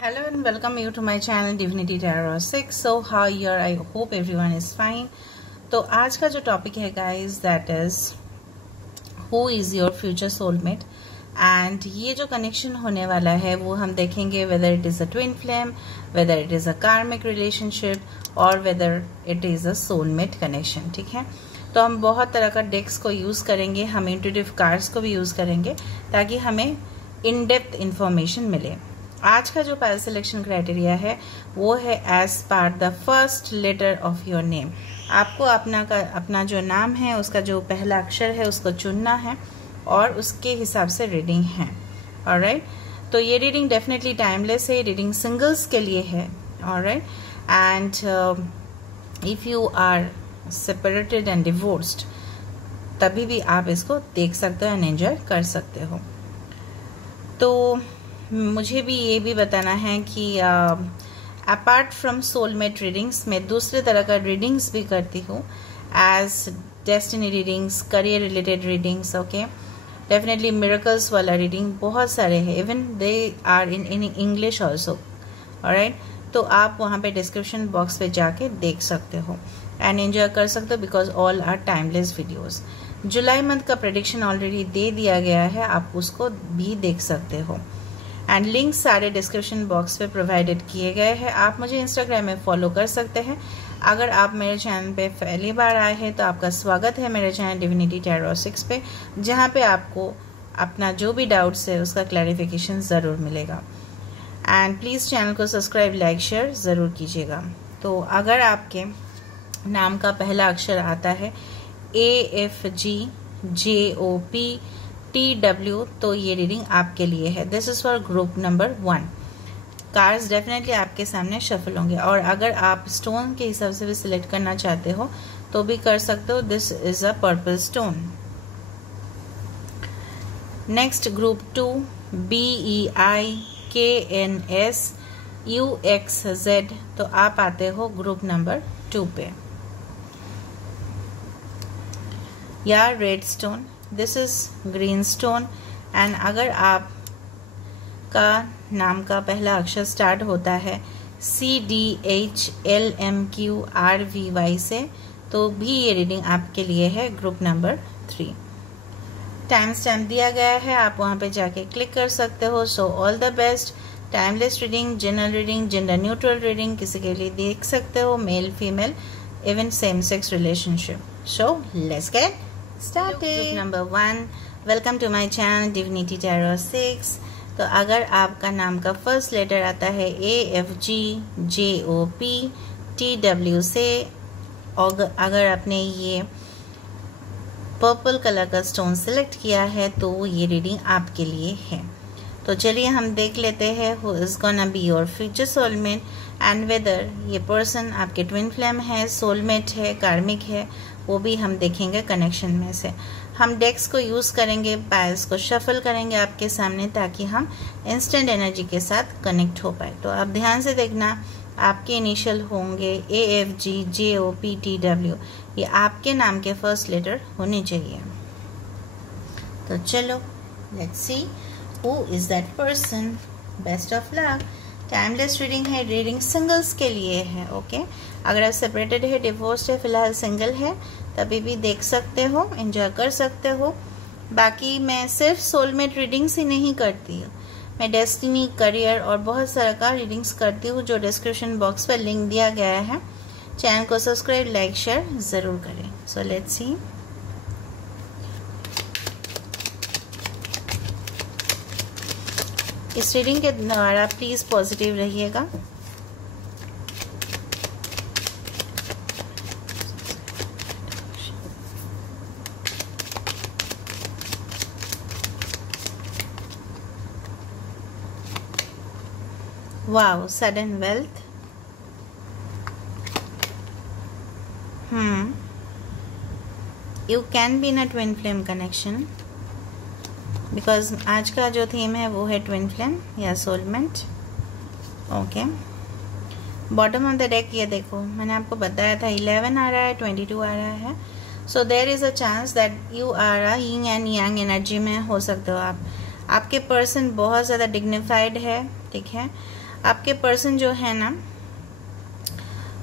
Hello and welcome you to my channel Divinity Tarot 6. So how you are? I hope everyone is fine. तो आज का जो topic है guys that is who is your future soulmate and ये जो connection होने वाला है वो हम देखेंगे whether it is a twin flame, whether it is a कार्मिक रिलेशनशिप और whether it is a soulmate connection. ठीक है, तो हम बहुत तरह का डेक्स को यूज करेंगे, हम इंट्यूटिव कार्ड्स को भी यूज करेंगे ताकि हमें इन डेप्थ इंफॉर्मेशन मिले। आज का जो पायल सिलेक्शन क्राइटेरिया है वो है as part the first letter of your name. आपको अपना जो नाम है उसका जो पहला अक्षर है उसको चुनना है और उसके हिसाब से रीडिंग है। ऑलराइट, तो ये रीडिंग डेफिनेटली टाइमलेस है, रीडिंग सिंगल्स के लिए है। Alright, and if you are separated and divorced तभी भी आप इसको देख सकते हो एंड एंजॉय कर सकते हो। तो मुझे भी ये भी बताना है कि अपार्ट फ्रॉम सोलमेट रीडिंग्स मैं दूसरे तरह का रीडिंग्स भी करती हूँ as destiny readings, career related readings. Okay, definitely miracles वाला रीडिंग बहुत सारे हैं, even they are in English also. Alright, तो आप वहाँ पे डिस्क्रिप्शन बॉक्स पे जाके देख सकते हो एंड एंजॉय कर सकते हो because all are timeless videos. जुलाई मंथ का प्रेडिक्शन ऑलरेडी दे दिया गया है, आप उसको भी देख सकते हो एंड लिंक सारे डिस्क्रिप्शन बॉक्स पे प्रोवाइडेड किए गए हैं। आप मुझे इंस्टाग्राम में फॉलो कर सकते हैं। अगर आप मेरे चैनल पे पहली बार आए हैं तो आपका स्वागत है मेरे चैनल डिविनिटी टैरो 6 पे, जहाँ पे आपको अपना जो भी डाउट्स है उसका क्लैरिफिकेशन ज़रूर मिलेगा। एंड प्लीज़ चैनल को सब्सक्राइब, लाइक, शेयर ज़रूर कीजिएगा। तो अगर आपके नाम का पहला अक्षर आता है AFGJOP TW तो ये रीडिंग आपके लिए है। This is for group number 1। Cards definitely आपके सामने शफल होंगे और अगर आप स्टोन के हिसाब से भी सिलेक्ट करना चाहते हो तो भी कर सकते हो। This is a purple stone. Next group 2 BEIKNSUXZ तो आप आते हो ग्रुप नंबर 2 पे। या red stone, this is green stone and अगर आप का नाम का पहला अक्षर स्टार्ट होता है CDHLMQRVY से तो भी ये रीडिंग आपके लिए है ग्रुप नंबर 3। टाइम स्टैम्प दिया गया है, आप वहां पे जाके क्लिक कर सकते हो। So all the best. Timeless reading, general reading, gender neutral reading किसी के लिए देख सकते हो, male female, even same sex relationship. So let's get started. Group number 1, welcome to my channel divinity tarot 6। तो अगर आपका नाम का फर्स्ट लेटर आता है AFGJOP TW से, और अगर आपने ये पर्पल कलर का स्टोन सिलेक्ट किया है तो ये रीडिंग आपके लिए है। तो चलिए हम देख लेते हैं who is gonna be your future soulmate and whether ये पर्सन आपके ट्विन फ्लेम है, सोलमेट है, कार्मिक है, वो भी हम देखेंगे कनेक्शन में से। हम डेक्स को यूज़ करेंगे, पायल्स को शफल करेंगे आपके सामने ताकि हम इंस्टेंट एनर्जी के साथ कनेक्ट हो पाए। तो आप ध्यान से देखना, आपके इनिशियल होंगे AFGJOP TW, ये आपके नाम के फर्स्ट लेटर होने चाहिए। तो चलो let's see who is that person. Best of luck. Timeless reading है, रीडिंग सिंगल्स के लिए है। ओके, अगर आप सेपरेटेड है, डिवोर्स्ड है, फिलहाल सिंगल है, तभी भी देख सकते हो, एंजॉय कर सकते हो। बाकी मैं सिर्फ सोलमेट रीडिंग्स ही नहीं करती हूँ, मैं डेस्टिनी, करियर और बहुत सारा का रीडिंग्स करती हूँ जो डिस्क्रिप्शन बॉक्स पर लिंक दिया गया है। चैनल को सब्सक्राइब, लाइक, शेयर ज़रूर करें। सो लेट्स सी। इस रीडिंग के द्वारा प्लीज पॉजिटिव रहिएगा। Wow, sudden wealth. You can be in a twin flame connection because आज का जो थीम है वो है ट्विन फ्लेम या soulmate. Okay, bottom of the deck ये देखो, मैंने आपको बताया था 11 आ रहा है, 22 आ रहा है। So there is a chance that you are a yin and yang energy में हो सकते हो आप। आपके पर्सन बहुत ज़्यादा डिग्निफाइड है, ठीक है, आपके पर्सन जो है ना,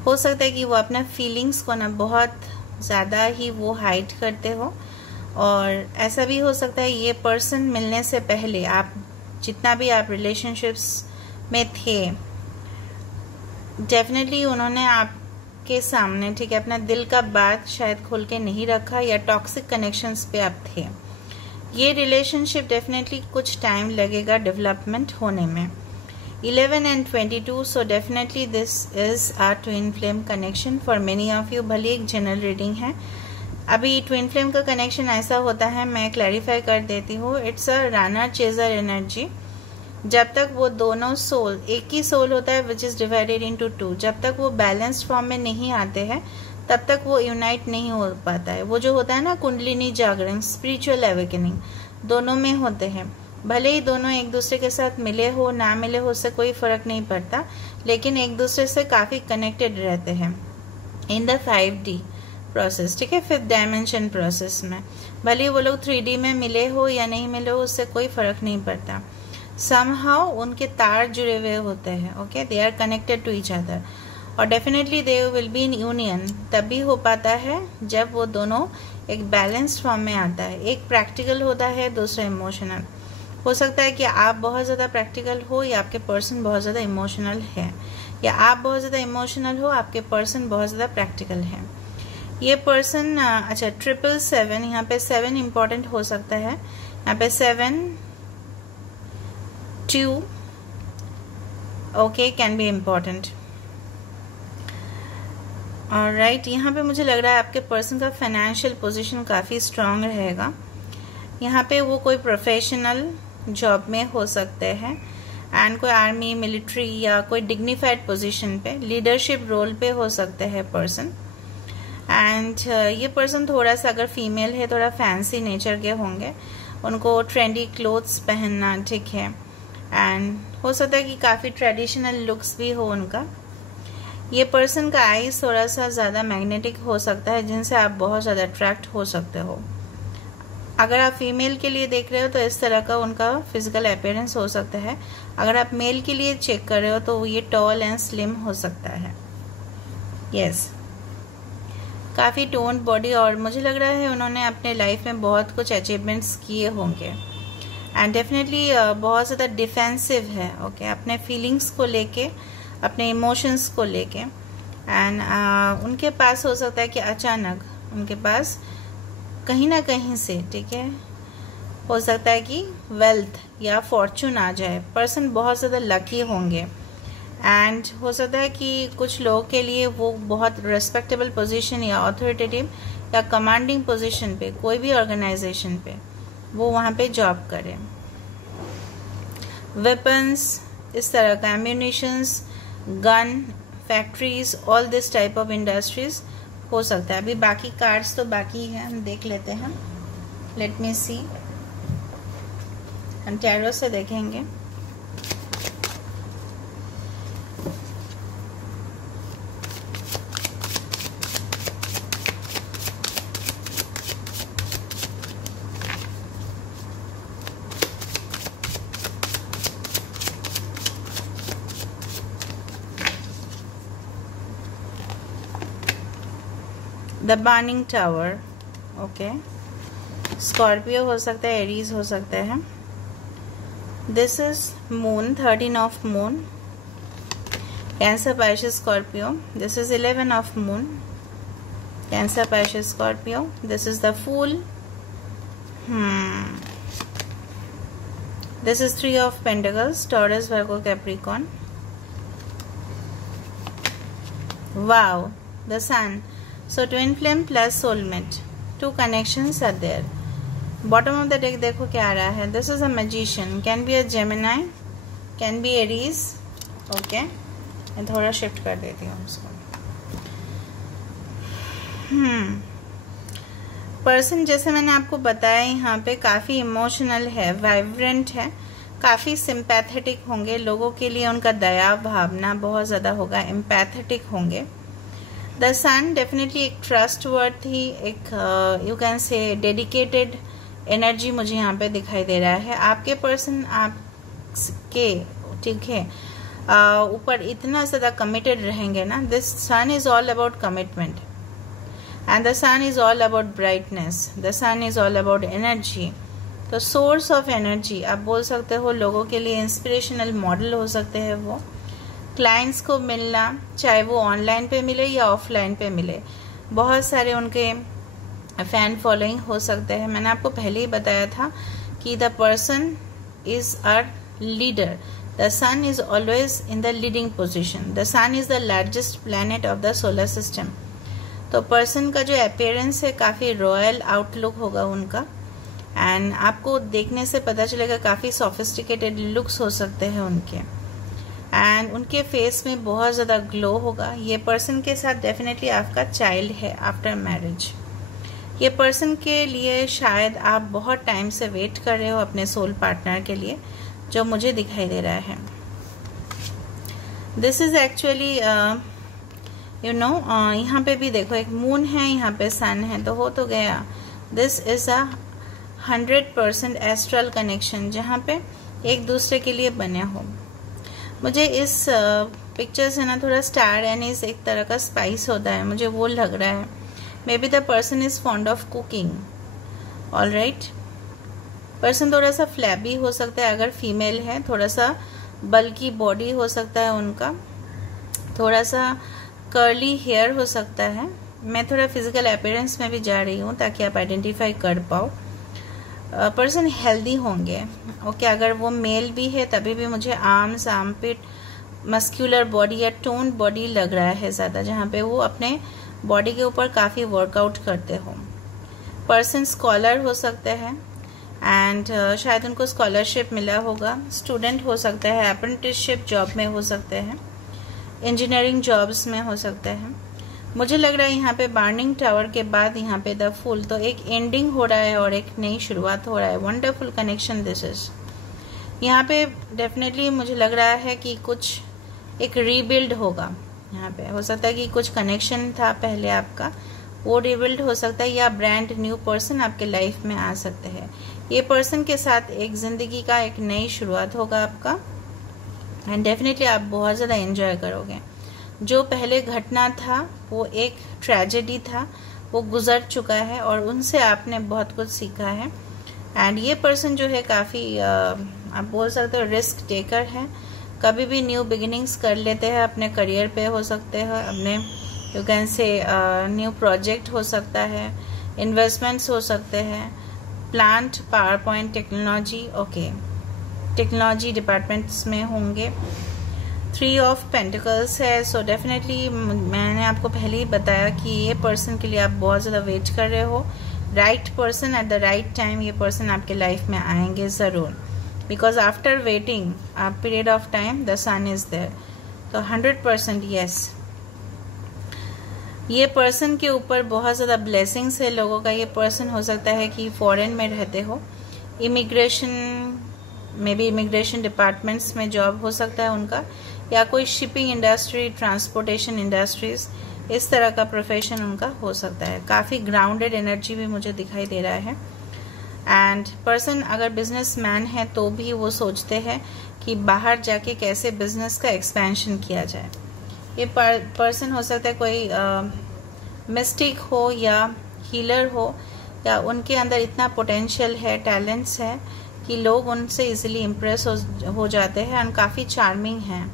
हो सकता है कि वो अपने फीलिंग्स को ना बहुत ज़्यादा ही वो हाइड करते हो, और ऐसा भी हो सकता है ये पर्सन मिलने से पहले आप जितना भी आप रिलेशनशिप्स में थे, डेफिनेटली उन्होंने आपके सामने, ठीक है, अपना दिल का बात शायद खोल के नहीं रखा, या टॉक्सिक कनेक्शंस पे आप थे। ये रिलेशनशिप डेफिनेटली कुछ टाइम लगेगा डेवलपमेंट होने में। 11 and 22, so definitely this is a twin flame connection for many of you। भले एक जनरल रीडिंग है, अभी ट्विन फ्लेम का कनेक्शन ऐसा होता है, मैं क्लैरिफाई कर देती हूँ, it's a runner chaser energy. जब तक वो दोनों सोल, एक ही सोल होता है which is divided into two, जब तक वो बैलेंस्ड फॉर्म में नहीं आते हैं तब तक वो यूनाइट नहीं हो पाता है। वो जो होता है ना कुंडलिनी जागरण, स्पिरिचुअल अवेकनिंग, दोनों में होते हैं। भले ही दोनों एक दूसरे के साथ मिले हो ना मिले हो, उससे कोई फर्क नहीं पड़ता, लेकिन एक दूसरे से काफ़ी कनेक्टेड रहते हैं इन द 5D प्रोसेस, ठीक है, 5th डायमेंशन प्रोसेस में। भले ही वो लोग 3D में मिले हो या नहीं मिले हो, उससे कोई फर्क नहीं पड़ता। समहाउ उनके तार जुड़े हुए होते हैं, okay, they are connected to each other, और definitely they will be in union तभी हो पाता है जब वो दोनों एक बैलेंस्ड फॉर्म में आता है। एक प्रैक्टिकल होता है, दूसरा इमोशनल। हो सकता है कि आप बहुत ज़्यादा प्रैक्टिकल हो या आपके पर्सन बहुत ज़्यादा इमोशनल है, या आप बहुत ज़्यादा इमोशनल हो, आपके पर्सन बहुत ज़्यादा प्रैक्टिकल है। ये पर्सन, अच्छा 777, यहाँ पे 7 इम्पॉर्टेंट हो सकता है, यहाँ पे 7 2 okay can be important. Alright, यहाँ पे मुझे लग रहा है आपके पर्सन का फाइनेंशियल पोजीशन काफ़ी स्ट्रांग रहेगा। यहाँ पे वो कोई प्रोफेशनल जॉब में हो सकते हैं, एंड कोई आर्मी, मिलिट्री या कोई डिग्निफाइड पोजीशन पे, लीडरशिप रोल पे हो सकते हैं पर्सन। एंड ये पर्सन थोड़ा सा, अगर फीमेल है, थोड़ा फैंसी नेचर के होंगे, उनको ट्रेंडी क्लोथ्स पहनना, ठीक है, एंड हो सकता है कि काफ़ी ट्रेडिशनल लुक्स भी हो उनका। ये पर्सन का आईज थोड़ा सा ज़्यादा मैग्नेटिक हो सकता है, जिनसे आप बहुत ज़्यादा अट्रैक्ट हो सकते हो। अगर आप फीमेल के लिए देख रहे हो तो इस तरह का उनका फिजिकल अपीयरेंस हो सकता है। अगर आप मेल के लिए चेक कर रहे हो तो ये टॉल एंड स्लिम हो सकता है। यस, काफ़ी टोन्ड बॉडी, और मुझे लग रहा है उन्होंने अपने लाइफ में बहुत कुछ अचीवमेंट्स किए होंगे, एंड डेफिनेटली बहुत ज़्यादा डिफेंसिव है, ओके, अपने फीलिंग्स को लेके, अपने इमोशंस को लेके। एंड उनके पास हो सकता है कि अचानक उनके पास कहीं ना कहीं से, ठीक है, हो सकता है कि वेल्थ या फॉर्चून आ जाए। पर्सन बहुत ज़्यादा लकी होंगे, एंड हो सकता है कि कुछ लोगों के लिए वो बहुत रिस्पेक्टेबल पोजीशन या अथॉरिटेटिव या कमांडिंग पोजीशन पे, कोई भी ऑर्गेनाइजेशन पे, वो वहाँ पे जॉब करें। वेपन्स, इस तरह का ammunitions, gun, factories, all this type of industries हो सकता है। अभी बाकी कार्ड्स तो बाकी हैं, हम देख लेते हैं। लेट मी सी, हम टैरो से देखेंगे। The burning tower, okay, Scorpio हो सकता है, एरीज हो सकता है। This is moon, 13 of moon, Cancer, Pisces, Scorpio. This is 11 of moon, Cancer, Pisces, Scorpio. This is the fool, this is 3 of pentacles, Taurus, Virgo, Capricorn. Wow, the sun. So twin flame plus soulmate, 2 connections are there. Bottom of the deck देखो क्या आ रहा है। This is a magician, can be a Gemini, can be Aries, okay. मैं थोड़ा shift कर देती हूँ उसको। पर्सन, जैसे मैंने आपको बताया, यहाँ पे काफ़ी इमोशनल है, वाइब्रेंट है, काफ़ी सिंपैथेटिक होंगे, लोगों के लिए उनका दया भावना बहुत ज़्यादा होगा, एम्पैथेटिक होंगे। द सन डेफिनेटली एक ट्रस्ट वर्थी, एक you can say dedicated energy मुझे यहाँ पे दिखाई दे रहा है। आपके पर्सन आपके, ठीक है, ऊपर इतना ज़्यादा कमिटेड रहेंगे ना, this sun is all about commitment and the sun is all about brightness, the sun is all about energy. तो सोर्स ऑफ एनर्जी आप बोल सकते हो, लोगों के लिए इंस्पिरेशनल मॉडल हो सकते हैं वो। क्लाइंट्स को मिलना, चाहे वो ऑनलाइन पे मिले या ऑफलाइन पे मिले, बहुत सारे उनके फैन फॉलोइंग हो सकते हैं। मैंने आपको पहले ही बताया था कि the person is a leader, the sun is always in the leading position, the sun is the largest planet of the solar system. तो पर्सन का जो अपीयरेंस है काफ़ी रॉयल आउटलुक होगा उनका, एंड आपको देखने से पता चलेगा काफ़ी सोफिस्टिकेटेड लुक्स हो सकते हैं उनके, एंड उनके फेस में बहुत ज़्यादा ग्लो होगा। ये पर्सन के साथ डेफिनेटली आपका चाइल्ड है आफ्टर मैरिज। ये पर्सन के लिए शायद आप बहुत टाइम से वेट कर रहे हो अपने सोल पार्टनर के लिए, जो मुझे दिखाई दे रहा है। This is actually you know, यहाँ पे भी देखो एक मून है, यहाँ पे सन है, तो हो तो गया। This is a 100% astral connection, जहाँ पे एक दूसरे के लिए बने हो। मुझे इस पिक्चर से ना थोड़ा स्टार एनीज एक तरह का स्पाइस होता है, मुझे वो लग रहा है। May be the person is fond of cooking, all right. Person थोड़ा सा फ्लैबी हो सकता है अगर फीमेल है, थोड़ा सा बल्की बॉडी हो सकता है उनका, थोड़ा सा कर्ली हेयर हो सकता है। मैं थोड़ा फिजिकल अपीयरेंस में भी जा रही हूँ ताकि आप आइडेंटिफाई कर पाओ। पर्सन हेल्दी होंगे, ओके। अगर वो मेल भी है तभी भी मुझे आर्म्स, आर्मपिट, मस्क्यूलर बॉडी या टोन बॉडी लग रहा है ज़्यादा, जहाँ पे वो अपने बॉडी के ऊपर काफ़ी वर्कआउट करते हो। पर्सन स्कॉलर हो सकते हैं एंड शायद उनको स्कॉलरशिप मिला होगा। स्टूडेंट हो सकता है, अप्रेंटिसशिप जॉब में हो सकते हैं, इंजीनियरिंग जॉब्स में हो सकते हैं। मुझे लग रहा है यहाँ पे बर्निंग टावर के बाद यहाँ पे द फूल, तो एक एंडिंग हो रहा है और एक नई शुरुआत हो रहा है। Wonderful connection this is. यहाँ पे डेफिनेटली मुझे लग रहा है कि कुछ एक रीबिल्ड होगा। यहाँ पे हो सकता है कि कुछ कनेक्शन था पहले आपका, वो रीबिल्ड हो सकता है, या ब्रांड न्यू पर्सन आपके लाइफ में आ सकते हैं। ये पर्सन के साथ एक जिंदगी का एक नई शुरुआत होगा आपका, एंड डेफिनेटली आप बहुत ज़्यादा एंजॉय करोगे। जो पहले घटना था वो एक ट्रेजेडी था, वो गुजर चुका है और उनसे आपने बहुत कुछ सीखा है। एंड ये पर्सन जो है काफ़ी आप बोल सकते हो रिस्क टेकर है, कभी भी न्यू बिगिनिंग्स कर लेते हैं अपने करियर पे, हो सकते हैं अपने you can say new project हो सकता है, इन्वेस्टमेंट्स हो सकते हैं, plant, power point technology, okay, technology departments में होंगे। 3 ऑफ पेंटिकल्स है, सो डेफिनेटली मैंने आपको पहले ही बताया कि ये पर्सन के लिए आप बहुत ज़्यादा वेट कर रहे हो। Right person at the right time, ये पर्सन आपके लाइफ में आएंगे ज़रूर, because after waiting a period of time the sun is there. तो 100% यस, ये पर्सन के ऊपर बहुत ज़्यादा ब्लेसिंग्स है लोगों का। ये पर्सन हो सकता है कि फॉरेन में रहते हो, इमिग्रेशन में भी, इमिग्रेशन डिपार्टमेंट्स में जॉब हो सकता है उनका, या कोई शिपिंग इंडस्ट्री, ट्रांसपोर्टेशन इंडस्ट्रीज, इस तरह का प्रोफेशन उनका हो सकता है। काफ़ी ग्राउंडेड एनर्जी भी मुझे दिखाई दे रहा है। एंड पर्सन अगर बिजनेसमैन है तो भी वो सोचते हैं कि बाहर जाके कैसे बिजनेस का एक्सपेंशन किया जाए। ये पर्सन हो सकता है कोई मिस्टिक हो या हीलर हो, या उनके अंदर इतना पोटेंशियल है, टैलेंट्स है कि लोग उनसे इजीली इम्प्रेस हो जाते हैं, एंड काफ़ी चार्मिंग हैं,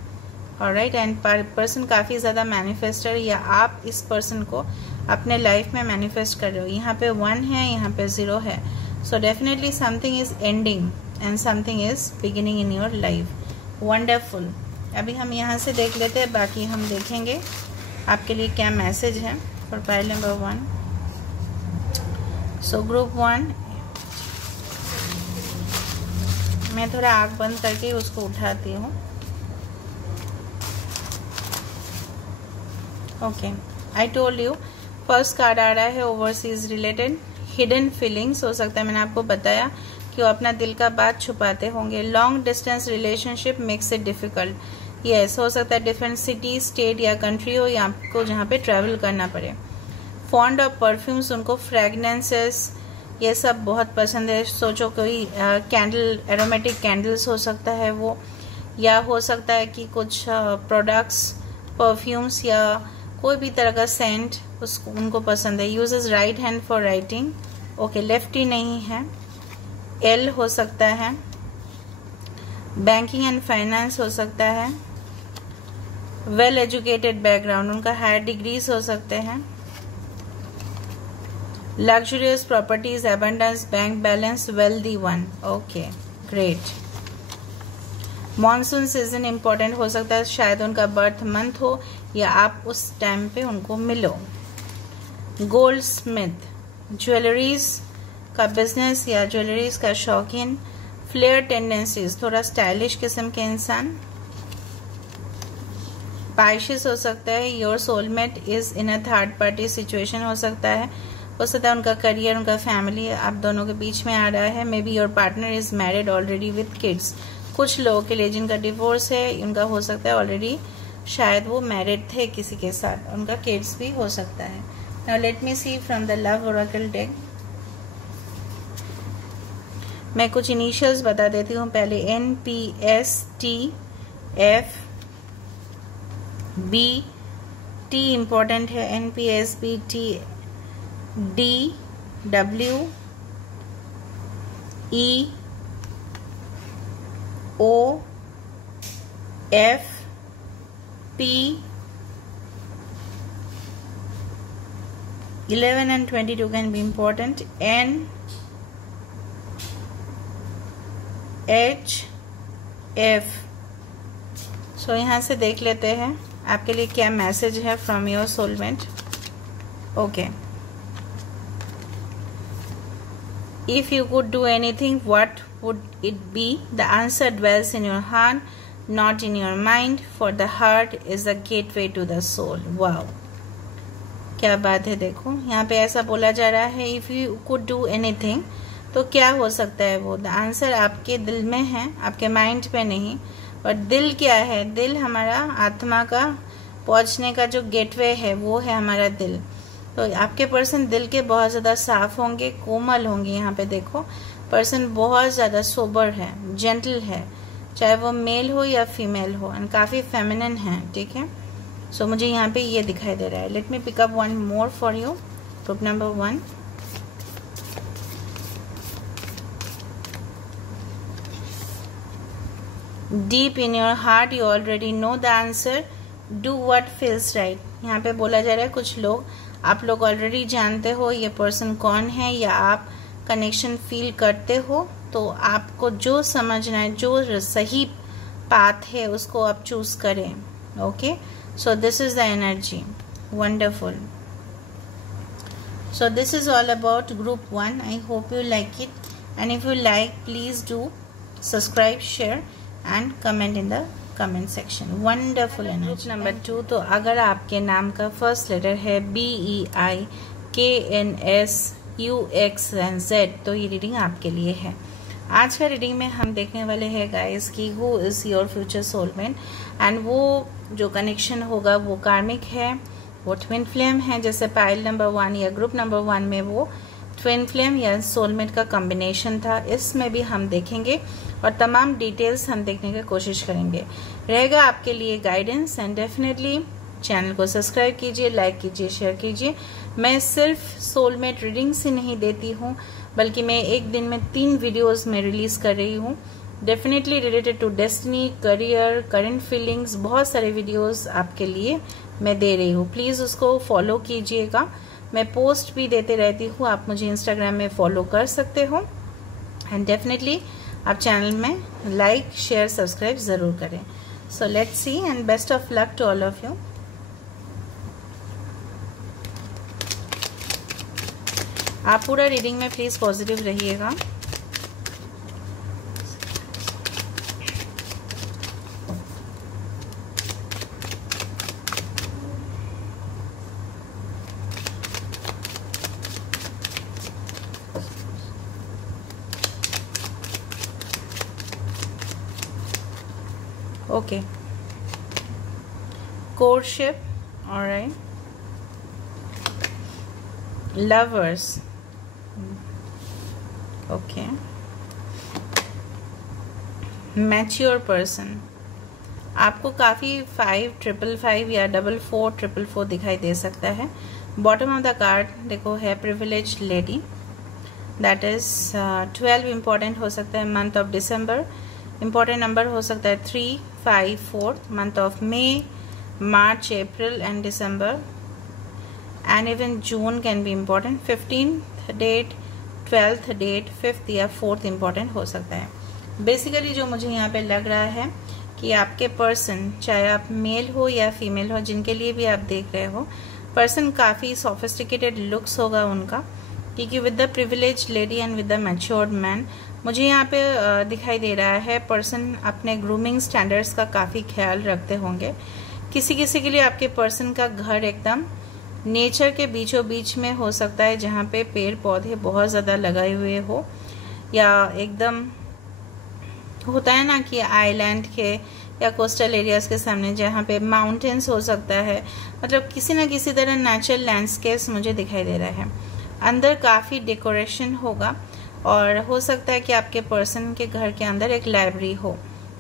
ऑलराइट। एंड पर्सन काफ़ी ज़्यादा मैनिफेस्टर, या आप इस पर्सन को अपने लाइफ में मैनिफेस्ट कर रहे हो। यहाँ पे 1 है, यहाँ पे 0 है, so definitely something is ending and something is beginning in your life. Wonderful. अभी हम यहाँ से देख लेते हैं, बाकी हम देखेंगे आपके लिए क्या मैसेज है for pile number 1। So group 1, मैं थोड़ा आँख बंद करके उसको उठाती हूँ, okay. I told you, first card आ रहा है ओवरसीज रिलेटेड, हिडन फीलिंग्स। हो सकता है मैंने आपको बताया कि वो अपना दिल का बात छुपाते होंगे। Long distance relationship makes it difficult, yes. हो सकता है डिफरेंट सिटी, स्टेट या कंट्री हो, या आपको जहाँ पे ट्रैवल करना पड़े। फॉन्ड ऑफ परफ्यूम्स, उनको फ्रेगनेंसेस ये सब बहुत पसंद है। सोचो कोई कैंडल, एरोमेटिक कैंडल्स हो सकता है वो, या हो सकता है कि कुछ प्रोडक्ट्स, परफ्यूम्स या कोई भी तरह का सेंट उसको उनको पसंद है। Uses right hand for writing, okay, lefty नहीं है। एल हो सकता है। बैंकिंग एंड फाइनेंस हो सकता है। वेल एजुकेटेड बैकग्राउंड, उनका हायर डिग्रीज हो सकते हैं। Luxurious properties, abundance, bank balance, wealthy one, okay, great. Monsoon season important हो सकता है, शायद उनका बर्थ मंथ हो या आप उस टाइम पे उनको मिलो। गोल्ड स्मिथ, ज्वेलरीज का बिजनेस या ज्वेलरीज का शौकीन। फ्लेयर टेंडेंसीज, थोड़ा स्टाइलिश किस्म के इंसान। पाइशिस हो सकता है। Your soulmate is in a third party situation हो सकता है उनका करियर, उनका फैमिली आप दोनों के बीच में आ रहा है। May be your partner is married already with kids, कुछ लोगों के लिए जिनका डिवोर्स है उनका हो सकता है ऑलरेडी, शायद वो मैरिड थे किसी के साथ, उनका किड्स भी हो सकता है। Now let me see from the love oracle deck. मैं कुछ इनिशियल्स बता देती हूँ पहले। NPSTF B, T इम्पोर्टेंट है। NPSBT D W E O F P 11 and 22 can be important. N H F। सो यहाँ से देख लेते हैं आपके लिए क्या मैसेज है from your soulmate. Okay, if you could do anything, what would it be? The answer dwells in your heart, not in your mind, for the heart is the gateway to the soul. Wow, क्या बात है। देखो यहाँ पे ऐसा बोला जा रहा है if you could do anything, तो क्या हो सकता है वो। द आंसर आपके दिल में है, आपके माइंड पे नहीं। और दिल क्या है? दिल हमारा आत्मा का पहुंचने का जो गेटवे है वो है हमारा दिल। तो आपके पर्सन दिल के बहुत ज़्यादा साफ होंगे, कोमल होंगे। यहाँ पे देखो पर्सन बहुत ज़्यादा सोबर है, जेंटल है, चाहे वो मेल हो या फीमेल हो, एंड काफ़ी फेमिनिन है। ठीक है, सो मुझे यहाँ पे ये दिखाई दे रहा है। Let me pick up one more for you. Group number 1, deep in your heart you already know the answer, do what feels right. यहाँ पे बोला जा रहा है कुछ लोग, आप लोग ऑलरेडी जानते हो ये पर्सन कौन है या आप कनेक्शन फील करते हो, तो आपको जो समझना है, जो सही पाथ है उसको आप चूज करें। Okay, so this is the energy, wonderful. So this is all about group 1. I hope you like it, and if you like, please do subscribe, share and comment in the comment section. Wonderful energy. Group number 2, तो अगर आपके नाम का first letter है BEIKNSUXZ, तो ये reading आपके लिए है। आज का रीडिंग में हम देखने वाले हैं गाइस कि who is your future soulmate, and वो जो कनेक्शन होगा वो कार्मिक है, वो ट्विन फ्लेम है। जैसे पाइल नंबर 1 या ग्रुप नंबर 1 में वो ट्विन फ्लेम या सोलमेट का कॉम्बिनेशन था, इसमें भी हम देखेंगे और तमाम डिटेल्स हम देखने की कोशिश करेंगे। रहेगा आपके लिए गाइडेंस, एंड डेफिनेटली चैनल को सब्सक्राइब कीजिए, लाइक कीजिए, शेयर कीजिए। मैं सिर्फ सोलमेट रीडिंग से नहीं देती हूँ, बल्कि मैं एक दिन में 3 वीडियोस में रिलीज कर रही हूँ, definitely related to destiny, career, current feelings, बहुत सारे वीडियोस आपके लिए मैं दे रही हूँ। प्लीज़ उसको फॉलो कीजिएगा। मैं पोस्ट भी देते रहती हूँ, आप मुझे इंस्टाग्राम में फॉलो कर सकते हो, एंड डेफिनेटली आप चैनल में लाइक, शेयर, सब्सक्राइब ज़रूर करें। So let's see, and best of luck to all of you. आप पूरा रीडिंग में प्लीज़ पॉजिटिव रहिएगा। Okay, courtship, all right. Lovers, okay. Mature person, आपको काफ़ी 555 या 4444 दिखाई दे सकता है। बॉटम ऑफ द कार्ड देखो है privilege lady, that is 12 important हो सकता है month of December. Important number हो सकता है 3, 5, 4 month of May, March, April and December, and even June can be important. 15th date, 12th date, 5th या 4th important हो सकता है। बेसिकली जो मुझे यहाँ पे लग रहा है कि आपके पर्सन, चाहे आप मेल हो या फीमेल हो, जिनके लिए भी आप देख रहे हो, पर्सन काफ़ी सोफिस्टिकेटेड लुक्स होगा उनका, क्योंकि with the privilege lady and with the matured man मुझे यहाँ पे दिखाई दे रहा है पर्सन अपने ग्रूमिंग स्टैंडर्ड्स का काफ़ी ख्याल रखते होंगे। किसी किसी के लिए आपके पर्सन का घर एकदम नेचर के बीचों बीच में हो सकता है, जहाँ पे पेड़ पौधे बहुत ज़्यादा लगाए हुए हो, या एकदम होता है ना कि आइलैंड के या कोस्टल एरियाज के सामने जहाँ पे माउंटेन्स हो सकता है, मतलब किसी न किसी तरह नेचुरल लैंडस्केप्स मुझे दिखाई दे रहा है। अंदर काफ़ी डेकोरेशन होगा, और हो सकता है कि आपके पर्सन के घर के अंदर एक लाइब्रेरी हो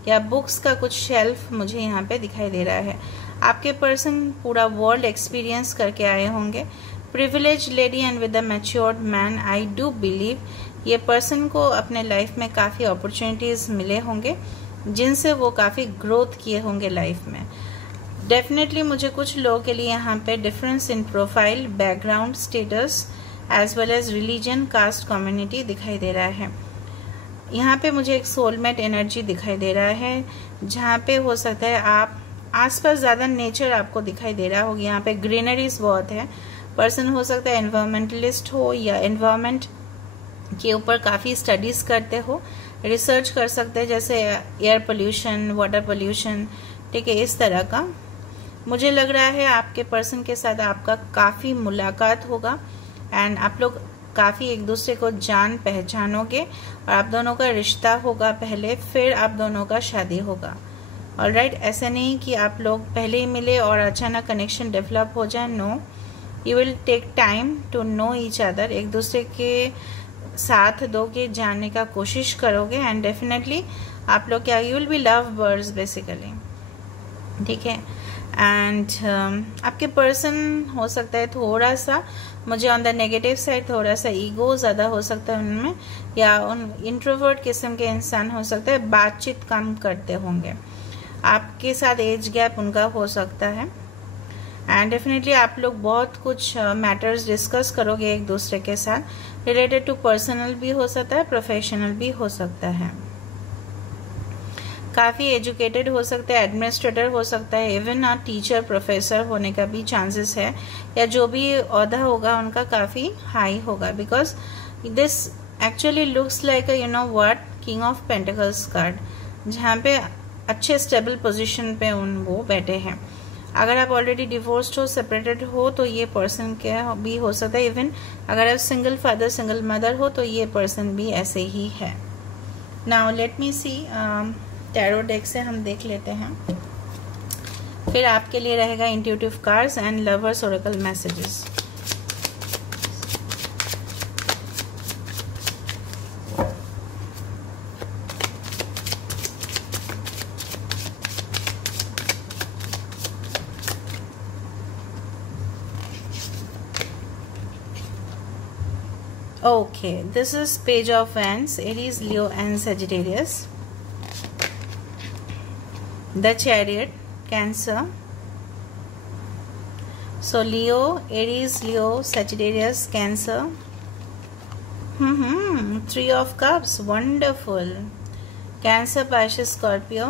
या बुक्स का कुछ शेल्फ मुझे यहाँ पे दिखाई दे रहा है। आपके पर्सन पूरा वर्ल्ड एक्सपीरियंस करके आए होंगे। Privilege lady and with the matured man, I do believe ये पर्सन को अपने लाइफ में काफ़ी अपॉर्चुनिटीज़ मिले होंगे, जिनसे वो काफ़ी ग्रोथ किए होंगे लाइफ में। डेफिनेटली मुझे कुछ लोगों के लिए यहाँ पे difference in profile, background, status as well as religion, caste, community दिखाई दे रहा है। यहाँ पे मुझे एक सोलमेट एनर्जी दिखाई दे रहा है, जहाँ पे हो सकता है आप आसपास ज़्यादा नेचर आपको दिखाई दे रहा होगा। यहाँ पे ग्रीनरीज बहुत है। पर्सन हो सकता है एनवायरमेंटलिस्ट हो या एनवायरमेंट के ऊपर काफ़ी स्टडीज़ करते हो, रिसर्च कर सकते हैं, जैसे एयर पोल्यूशन, वाटर पोल्यूशन, ठीक है, इस तरह का। मुझे लग रहा है आपके पर्सन के साथ आपका काफ़ी मुलाकात होगा एंड आप लोग काफ़ी एक दूसरे को जान पहचानोगे, और आप दोनों का रिश्ता होगा पहले, फिर आप दोनों का शादी होगा। ऑलराइट, ऐसा नहीं कि आप लोग पहले ही मिले और अचानक कनेक्शन डेवलप हो जाए। No, you will take time to know each other. एक दूसरे के साथ दोगे, जानने का कोशिश करोगे, एंड डेफिनेटली आप लोग क्या, you will be love birds basically, ठीक है। एंड आपके पर्सन हो सकता है थोड़ा सा, मुझे ऑन द नेगेटिव साइड थोड़ा सा ईगो ज़्यादा हो सकता है उनमें, या उन इंट्रोवर्ट किस्म के इंसान हो सकता है, बातचीत कम करते होंगे। आपके साथ एज गैप उनका हो सकता है, एंड डेफिनेटली आप लोग बहुत कुछ मैटर्स डिस्कस करोगे एक दूसरे के साथ, रिलेटेड टू पर्सनल भी हो सकता है, प्रोफेशनल भी हो सकता है। काफ़ी एजुकेटेड हो सकता है, एडमिनिस्ट्रेटर हो सकता है, इवन टीचर, प्रोफेसर होने का भी चांसेस है, या जो भी ओहदा होगा उनका काफ़ी हाई होगा, because this actually looks like you know what, king of pentacles card, जहाँ पे अच्छे स्टेबल पोजीशन पे वो बैठे हैं। अगर आप ऑलरेडी डिवोर्स्ड हो, सेपरेटेड हो, तो ये पर्सन क्या भी हो सकता है। इवन अगर आप सिंगल फादर, सिंगल मदर हो, तो ये पर्सन भी ऐसे ही है। नाउ लेट मी सी, टैरो डेक से हम देख लेते हैं, फिर आपके लिए रहेगा intuitive cards and lovers Oracle messages. Okay, this is Page of Wands, Aries, Leo and Sagittarius. The Chariot, Cancer. So Leo, Aries, Leo, Sagittarius, Cancer. Three of Cups, wonderful. Cancer, Pisces, Scorpio.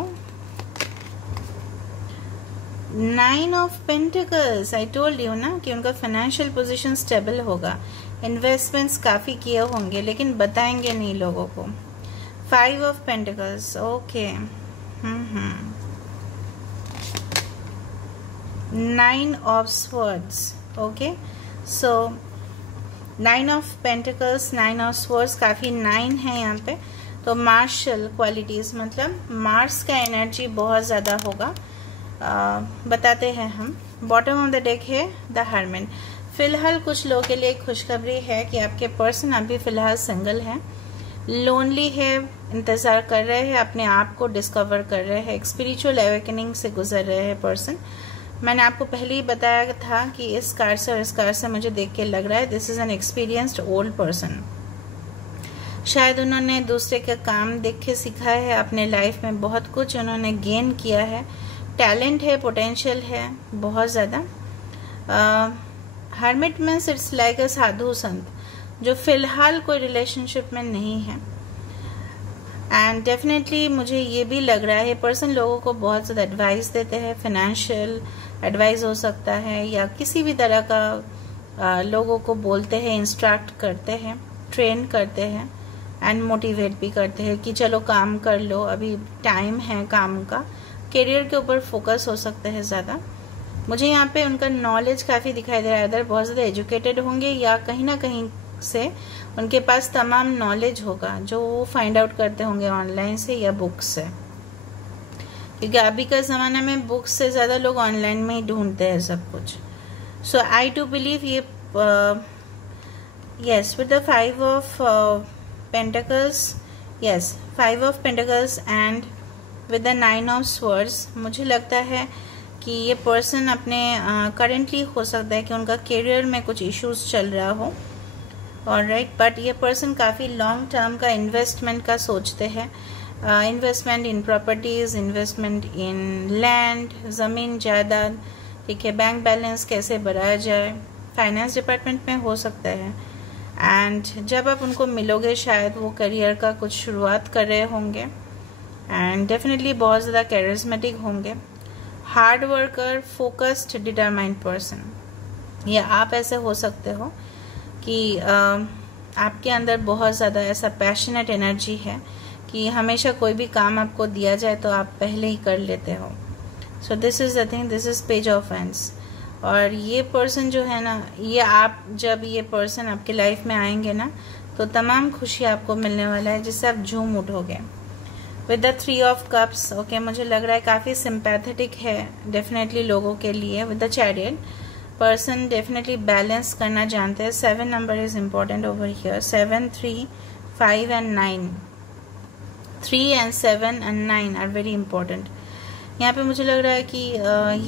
Nine of Pentacles. I told you ना कि उनका financial position stable होगा, investments काफ़ी किए होंगे, लेकिन बताएंगे नहीं लोगों को। 5 of Pentacles, okay. 9 of Swords, okay. So 9 of Pentacles, 9 of Swords, काफ़ी 9 है यहाँ पे, तो मार्शल क्वालिटीज़, मतलब मार्स का एनर्जी बहुत ज़्यादा होगा, बताते हैं हम। बॉटम ऑफ द डेक है द हर्मिट। फिलहाल कुछ लोगों के लिए खुशखबरी है कि आपके पर्सन अभी फिलहाल सिंगल हैं, लोनली है, इंतज़ार कर रहे हैं, अपने आप को डिस्कवर कर रहे हैं, एक स्पिरिचुअल अवेकनिंग से गुजर रहे हैं पर्सन। मैंने आपको पहले ही बताया था कि इस कार्ड से और इस कार्ड से मुझे देख के लग रहा है this is an experienced old person. शायद उन्होंने दूसरे का काम देख के सीखा है, अपने लाइफ में बहुत कुछ उन्होंने गेन किया है, टैलेंट है, पोटेंशियल है बहुत ज़्यादा। Hermit means it's like a sadhu संत जो फिलहाल कोई रिलेशनशिप में नहीं है। एंड डेफिनेटली मुझे ये भी लग रहा है पर्सन लोगों को बहुत ज़्यादा एडवाइस देते हैं, फाइनेंशियल एडवाइस हो सकता है या किसी भी तरह का लोगों को बोलते हैं, इंस्ट्रक्ट करते हैं, ट्रेन करते हैं एंड मोटिवेट भी करते हैं कि चलो काम कर लो, अभी टाइम है काम का। करियर के ऊपर फोकस हो सकता है ज़्यादा। मुझे यहाँ पे उनका नॉलेज काफ़ी दिखाई दे रहा है, अदर बहुत ज़्यादा एजुकेटेड होंगे या कहीं ना कहीं से उनके पास तमाम नॉलेज होगा जो वो फाइंड आउट करते होंगे ऑनलाइन से या बुक्स से, क्योंकि अभी का ज़माना में बुक्स से ज़्यादा लोग ऑनलाइन में ही ढूंढते हैं सब कुछ। सो आई डू बिलीव ये yes with the 5 of pentacles, yes 5 of pentacles and with the 9 of swords, मुझे लगता है कि ये पर्सन अपने करेंटली हो सकता है कि उनका करियर में कुछ इश्यूज चल रहा हो, ऑलराइट, बट ये पर्सन काफ़ी लॉन्ग टर्म का इन्वेस्टमेंट का सोचते हैं, इन्वेस्टमेंट इन प्रॉपर्टीज़, इन्वेस्टमेंट इन लैंड, ज़मीन जायदाद, ठीक है, बैंक बैलेंस कैसे बढ़ाया जाए, फाइनेंस डिपार्टमेंट में हो सकता है। एंड जब आप उनको मिलोगे शायद वो करियर का कुछ शुरुआत कर रहे होंगे एंड डेफिनेटली बहुत ज़्यादा कैरिज्मेटिक होंगे, hard worker, focused, determined person. या आप ऐसे हो सकते हो कि आपके अंदर बहुत ज़्यादा ऐसा पैशनेट एनर्जी है कि हमेशा कोई भी काम आपको दिया जाए तो आप पहले ही कर लेते हो। So this is the thing, this is page of wands. और ये पर्सन जो है ना, ये आप जब ये पर्सन आपके लाइफ में आएंगे ना तो तमाम खुशी आपको मिलने वाला है जिससे आप झूम उठोगे। With the 3 of cups, okay, मुझे लग रहा है काफ़ी सिंपैथेटिक है डेफिनेटली लोगों के लिए। With the chariot, person definitely balance करना जानते हैं। 7 नंबर इज इम्पोर्टेंट ओवर हियर, 7, 3, 5 एंड 9, 3 and 7 and 9 are very important. यहाँ पे मुझे लग रहा है कि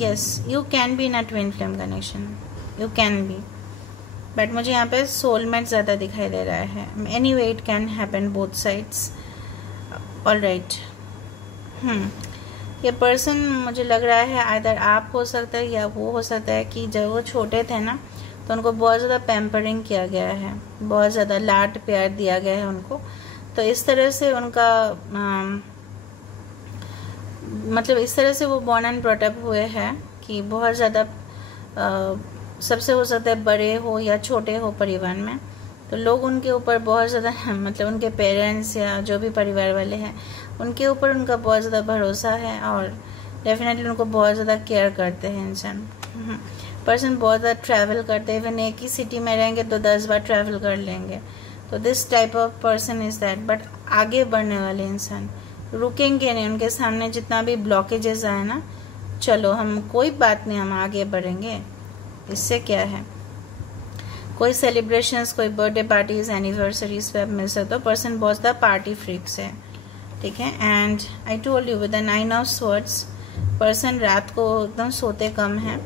yes you can be in a twin flame connection, you can be, but मुझे यहाँ पे सोलमेट ज़्यादा दिखाई दे रहा है। Anyway it can happen both sides, alright. ये पर्सन मुझे लग रहा है आइदर आप हो सकता है या वो हो सकता है कि जब वो छोटे थे ना तो उनको बहुत ज़्यादा पैम्परिंग किया गया है, बहुत ज़्यादा लाड प्यार दिया गया है उनको, तो इस तरह से उनका मतलब इस तरह से वो बॉर्न एंड ब्रॉटअप हुए हैं कि बहुत ज़्यादा सबसे हो सकता है बड़े हो या छोटे हो परिवार में, तो लोग उनके ऊपर बहुत ज़्यादा मतलब उनके पेरेंट्स या जो भी परिवार वाले हैं उनके ऊपर उनका बहुत ज़्यादा भरोसा है और डेफिनेटली उनको बहुत ज़्यादा केयर करते हैं इंसान। पर्सन बहुत ज़्यादा ट्रैवल करते हैं, इवन एक ही सिटी में रहेंगे तो 10 बार ट्रैवल कर लेंगे, तो this type of person is that. But आगे बढ़ने वाले इंसान, रुकेंगे नहीं, उनके सामने जितना भी ब्लॉकेजेस आए ना, चलो हम कोई बात नहीं, हम आगे बढ़ेंगे, इससे क्या है। कोई सेलिब्रेशंस, कोई बर्थडे पार्टीज, एनिवर्सरीज पे आप मिल सकते हो। पर्सन बहुत ज़्यादा पार्टी फ्रीक्स है, ठीक है। And I told you with the 9 of swords, person रात को एकदम सोते कम है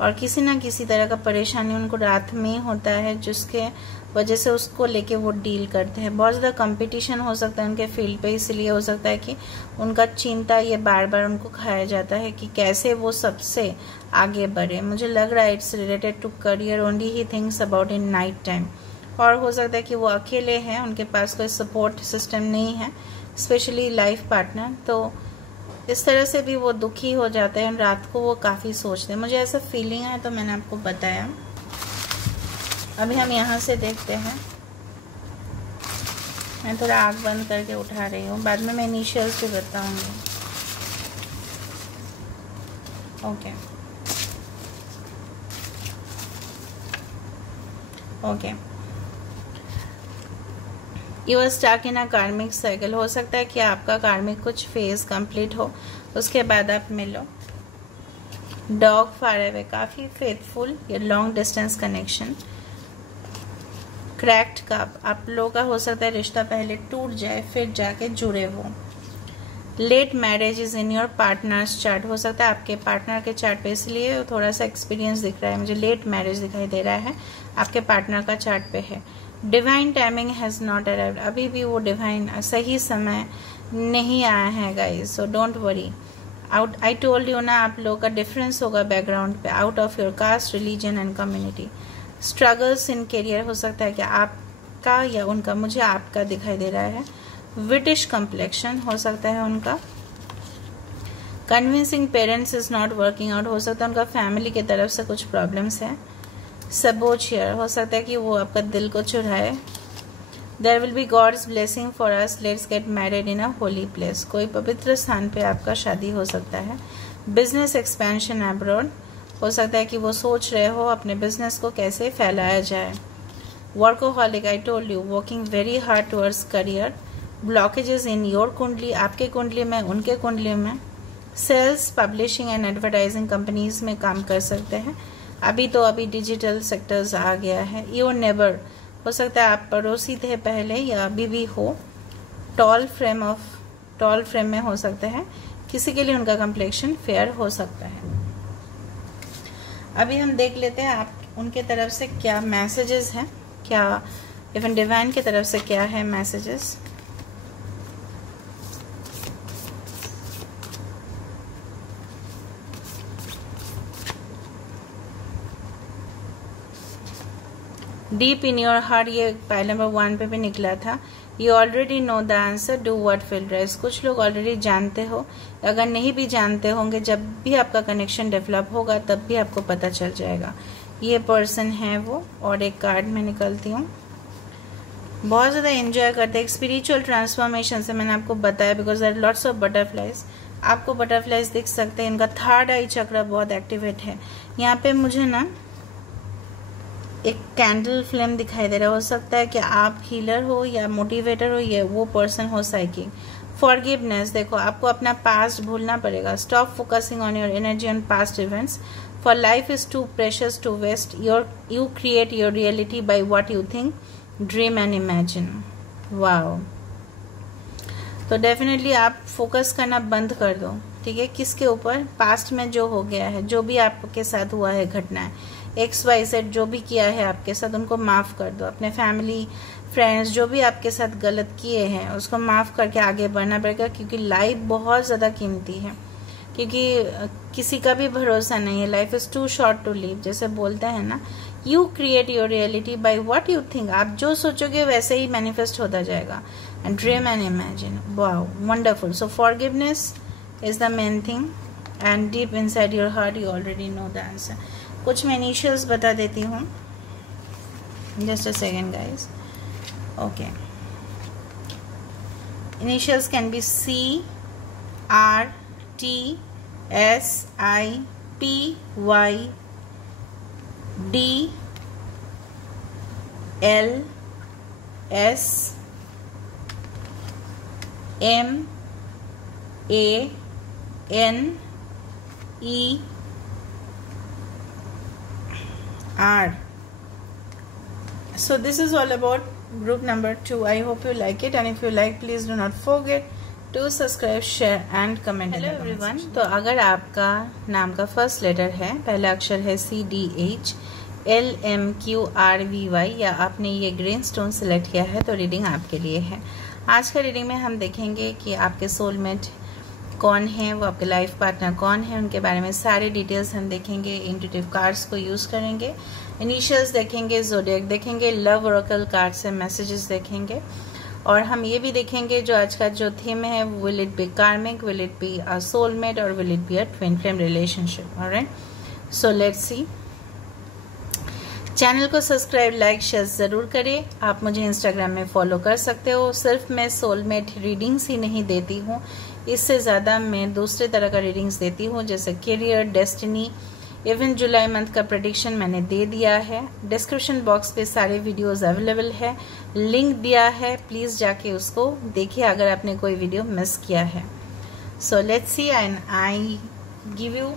और किसी ना किसी तरह का परेशानी उनको रात में ही होता है जिसके वजह से उसको लेके वो डील करते हैं। बहुत ज़्यादा कंपटीशन हो सकता है उनके फील्ड पे, इसलिए हो सकता है कि उनका चिंता ये बार बार उनको खाया जाता है कि कैसे वो सबसे आगे बढ़े। मुझे लग रहा है it's related to career only, he thinks about in night time. और हो सकता है कि वो अकेले हैं, उनके पास कोई सपोर्ट सिस्टम नहीं है, स्पेशली लाइफ पार्टनर, तो इस तरह से भी वो दुखी हो जाते हैं। रात को वो काफ़ी सोचते हैं, मुझे ऐसा फीलिंग है, तो मैंने आपको बताया। अभी हम यहाँ से देखते हैं, मैं थोड़ा आँख बंद करके उठा रही हूँ, बाद में मैं इनिशियल्स भी बताऊँगी। Okay okay, you are stuck in a karmic cycle. हो सकता है कि आपका कार्मिक कुछ फेज कंप्लीट हो, उसके बाद आप मिलो। डॉग फार अवे, काफ़ी फेथफुल, ये long distance connection. Cracked cup, आप लोगों का हो सकता है रिश्ता पहले टूट जाए फिर जाके जुड़े वो। Late marriage is in your partner's chart, हो सकता है आपके पार्टनर के चार्ट पे, इसलिए थोड़ा सा एक्सपीरियंस दिख रहा है मुझे, लेट मैरिज दिखाई दे रहा है आपके पार्टनर का चार्ट पे है। Divine timing has not arrived, अभी भी वो डिवाइन सही समय नहीं आया है guys, so don't worry. Out I told you ना, आप लोगों का डिफरेंस होगा बैकग्राउंड पे, out of your cast, religion and community. Struggles in career, हो सकता है कि आपका या उनका, मुझे आपका दिखाई दे रहा है। ब्रिटिश कम्प्लेक्शन हो सकता है उनका। Convincing parents is not working out, हो सकता है उनका फैमिली की तरफ से कुछ प्रॉब्लम्स है। सबोच हियर, हो सकता है कि वो आपका दिल को चुराए। There will be God's blessing for us, let's get married in a holy place, कोई पवित्र स्थान पे आपका शादी हो सकता है। बिजनेस एक्सपेंशन अब्रॉड, हो सकता है कि वो सोच रहे हो अपने बिजनेस को कैसे फैलाया जाए। Workaholic, I told you, working very hard towards career. Blockages in your kundli, आपके कुंडली में, उनके कुंडली में। Sales, publishing and advertising companies में काम कर सकते हैं, अभी डिजिटल सेक्टर्स आ गया है। योर नेबर, हो सकता है आप पड़ोसी थे पहले या अभी भी हो। टॉल फ्रेम में हो सकता है, किसी के लिए उनका कम्प्लेक्शन फेयर हो सकता है। अभी हम देख लेते हैं आप उनके तरफ से क्या मैसेजेस हैं, क्या इवन डिवाइन की तरफ से क्या है messages. Deep in your heart, ये पाइल नंबर 1 पे भी निकला था। You already know the answer, do what feel right, कुछ लोग ऑलरेडी जानते हो, अगर नहीं भी जानते होंगे, जब भी आपका कनेक्शन डेवलप होगा तब भी आपको पता चल जाएगा ये पर्सन है वो। और एक कार्ड में निकलती हूँ, बहुत ज़्यादा एंजॉय करते हैं स्पिरिचुअल ट्रांसफॉर्मेशन से, मैंने आपको बताया, because there lots of butterflies, आपको बटरफ्लाइज दिख सकते हैं, इनका थर्ड आई चक्र बहुत एक्टिवेट है। यहाँ पे मुझे ना एक कैंडल फ्लेम दिखाई दे रहा है, हो सकता है कि आप हीलर हो या मोटिवेटर हो, या वो पर्सन हो साइकिक। फॉरगिवनेस, देखो आपको अपना पास्ट भूलना पड़ेगा। Stop focusing on your energy on past events, for life is too precious to waste, you create your reality by what you think, dream and imagine. Wow, तो definitely आप focus करना बंद कर दो, ठीक है, किसके ऊपर, पास्ट में जो हो गया है, जो भी आपके साथ हुआ है घटनाएं, XYZ जो भी किया है आपके साथ, उनको माफ़ कर दो। अपने फैमिली फ्रेंड्स जो भी आपके साथ गलत किए हैं उसको माफ़ करके आगे बढ़ना पड़ेगा, क्योंकि लाइफ बहुत ज़्यादा कीमती है, क्योंकि किसी का भी भरोसा नहीं है। Life is too short to live, जैसे बोलते हैं ना, you create your reality by what you think, आप जो सोचोगे वैसे ही मैनिफेस्ट होता जाएगा। And dream and imagine, wow wonderful. So forgiveness is the main thing, and deep inside your heart you already know the answer. कुछ मैं initials बता देती हूँ, just a second guys. Okay, initials can be C, R, T, S, I, P, Y, D, L, S, M, A, N, E, R. So this is all about group number 2. I hope you like it, and if you like, please do not forget to subscribe, share and comment. Hello everyone. तो अगर आपका नाम का first letter है, पहला अक्षर है CDH LMQRVY, या आपने ये ग्रीन स्टोन सेलेक्ट किया है, तो रीडिंग आपके लिए है। आज का रीडिंग में हम देखेंगे कि आपके सोलमेट कौन है, वो आपके लाइफ पार्टनर कौन है, उनके बारे में सारे डिटेल्स हम देखेंगे। इंट्यूटिव कार्ड्स को यूज़ करेंगे, इनिशियल्स देखेंगे, ज़ोडिएक देखेंगे, लव ओरेकल कार्ड से मैसेजेस देखेंगे, और हम ये भी देखेंगे जो आज का जो थीम है, will it be karmic, will it be a soulmate, और will it be a twin flame relationship. Alright, so let's see. Channel को सब्सक्राइब, लाइक, शेयर ज़रूर करें। आप मुझे इंस्टाग्राम में फॉलो कर सकते हो। सिर्फ मैं सोलमेट रीडिंग्स ही नहीं देती हूँ, इससे ज़्यादा मैं दूसरे तरह का रीडिंग्स देती हूँ, जैसे करियर, डेस्टिनी, इवन जुलाई मंथ का प्रेडिक्शन मैंने दे दिया है। डिस्क्रिप्शन बॉक्स पे सारे वीडियोस अवेलेबल है, लिंक दिया है, प्लीज़ जाके उसको देखिए अगर आपने कोई वीडियो मिस किया है। सो let's see, and I give you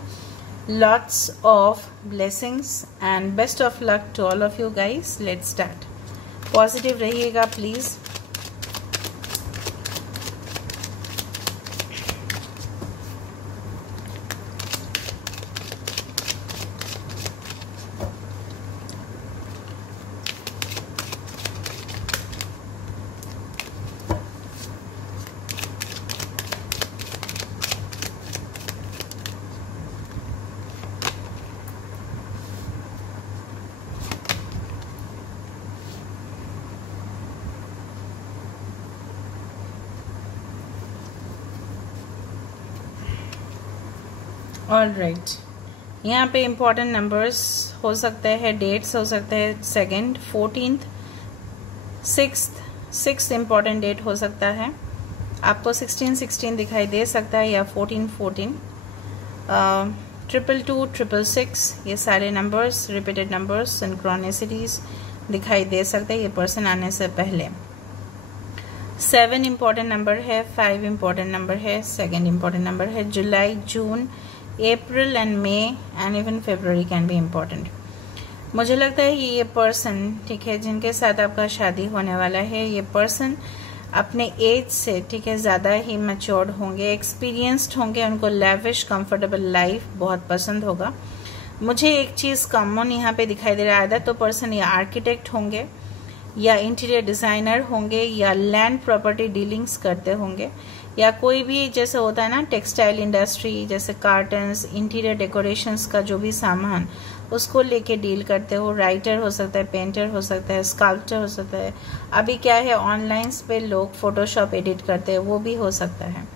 lots of blessings and best of luck to all of you guys. Let's start. Positive रहिएगा प्लीज़। ऑल राइट, यहाँ पे इम्पोर्टेंट नंबर्स हो सकते हैं, डेट्स हो सकते हैं 2nd, 14th, 6th important date हो सकता है। आपको 16 दिखाई दे सकता है या 14, 222, 666, ये सारे नंबर्स, रिपीटेड नंबर्स, सिंक्रोनिसिटीज दिखाई दे सकते हैं ये पर्सन आने से पहले। 7 इम्पोर्टेंट नंबर है, 5 इम्पोर्टेंट नंबर है, 2nd इम्पोर्टेंट नंबर है। July, June, April and May and even February can be important. मुझे लगता है ये पर्सन, ठीक है, जिनके साथ आपका शादी होने वाला है, ये पर्सन अपने एज से, ठीक है, ज़्यादा ही मैच्योर्ड होंगे, एक्सपीरियंस्ड होंगे, उनको लैविश कंफर्टेबल लाइफ बहुत पसंद होगा। मुझे एक चीज़ कॉमन यहाँ पे दिखाई दे रहा है, तो पर्सन या आर्किटेक्ट होंगे या इंटीरियर डिज़ाइनर होंगे या लैंड प्रॉपर्टी डीलिंग्स करते होंगे या कोई भी जैसे होता है ना टेक्सटाइल इंडस्ट्री, जैसे कार्टन्स, इंटीरियर डेकोरेशंस का जो भी सामान उसको लेके डील करते हो। राइटर हो सकता है, पेंटर हो सकता है, स्कल्पचर हो सकता है। अभी क्या है ऑनलाइन पे लोग फोटोशॉप एडिट करते हैं, वो भी हो सकता है।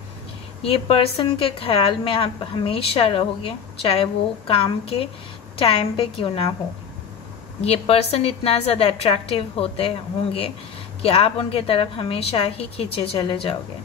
ये पर्सन के ख्याल में आप हमेशा रहोगे, चाहे वो काम के टाइम पे क्यों ना हो। ये पर्सन इतना ज़्यादा अट्रैक्टिव होते होंगे कि आप उनके तरफ हमेशा ही खींचे चले जाओगे।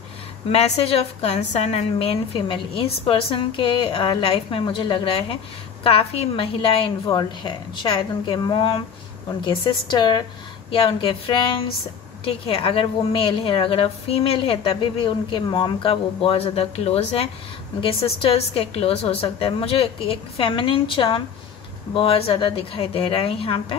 Message of concern and main female, इस पर्सन के लाइफ में मुझे लग रहा है काफ़ी महिलाएं इन्वॉल्व है, शायद उनके मॉम, उनके सिस्टर या उनके फ्रेंड्स, ठीक है। अगर वो मेल है, अगर आप फीमेल है तभी भी उनके मॉम का वो बहुत ज़्यादा क्लोज है, उनके सिस्टर्स के क्लोज हो सकता है। मुझे एक फेमिनिन चार्म बहुत ज़्यादा दिखाई दे रहा है यहाँ पे।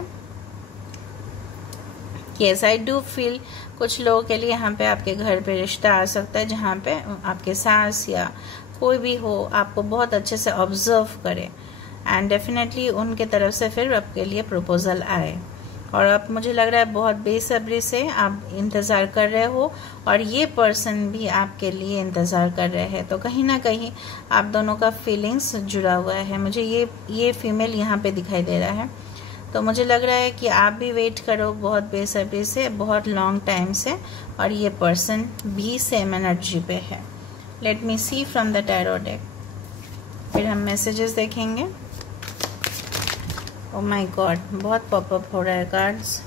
यस, आई डू फील कुछ लोगों के लिए यहाँ पे आपके घर पे रिश्ता आ सकता है जहाँ पे आपके सास या कोई भी हो आपको बहुत अच्छे से ऑब्जर्व करे एंड डेफिनेटली उनके तरफ से फिर आपके लिए प्रपोजल आए। और अब मुझे लग रहा है बहुत बेसब्री से आप इंतज़ार कर रहे हो और ये पर्सन भी आपके लिए इंतज़ार कर रहे हैं। तो कहीं ना कहीं आप दोनों का फीलिंग्स जुड़ा हुआ है। मुझे ये फीमेल यहाँ पे दिखाई दे रहा है, तो मुझे लग रहा है कि आप भी वेट करो बहुत बेसब्री से, बहुत लॉन्ग टाइम से, और ये पर्सन भी सेम एनर्जी पे है। Let me see from the tarot deck, फिर हम मैसेजेस देखेंगे। ओ माय गॉड, बहुत पॉपअप हो रहा है कार्ड्स,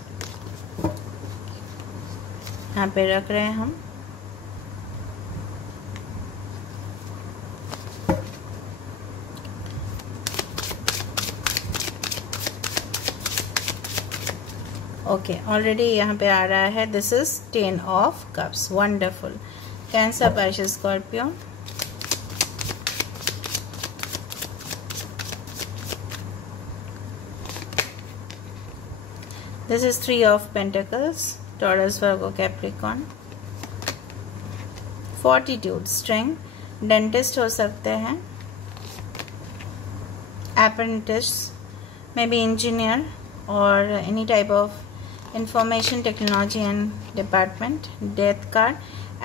यहाँ पे रख रहे हैं हम। ओके, ऑलरेडी यहाँ पे आ रहा है this is 10 of cups, wonderful. Cancer, Pisces, Scorpio. This is 3 of pentacles, Taurus, Virgo, Capricorn. Fortitude, strength, dentist हो सकते हैं, अप्रेंटिस, मे बी इंजीनियर और any type of information technology and department. Death card,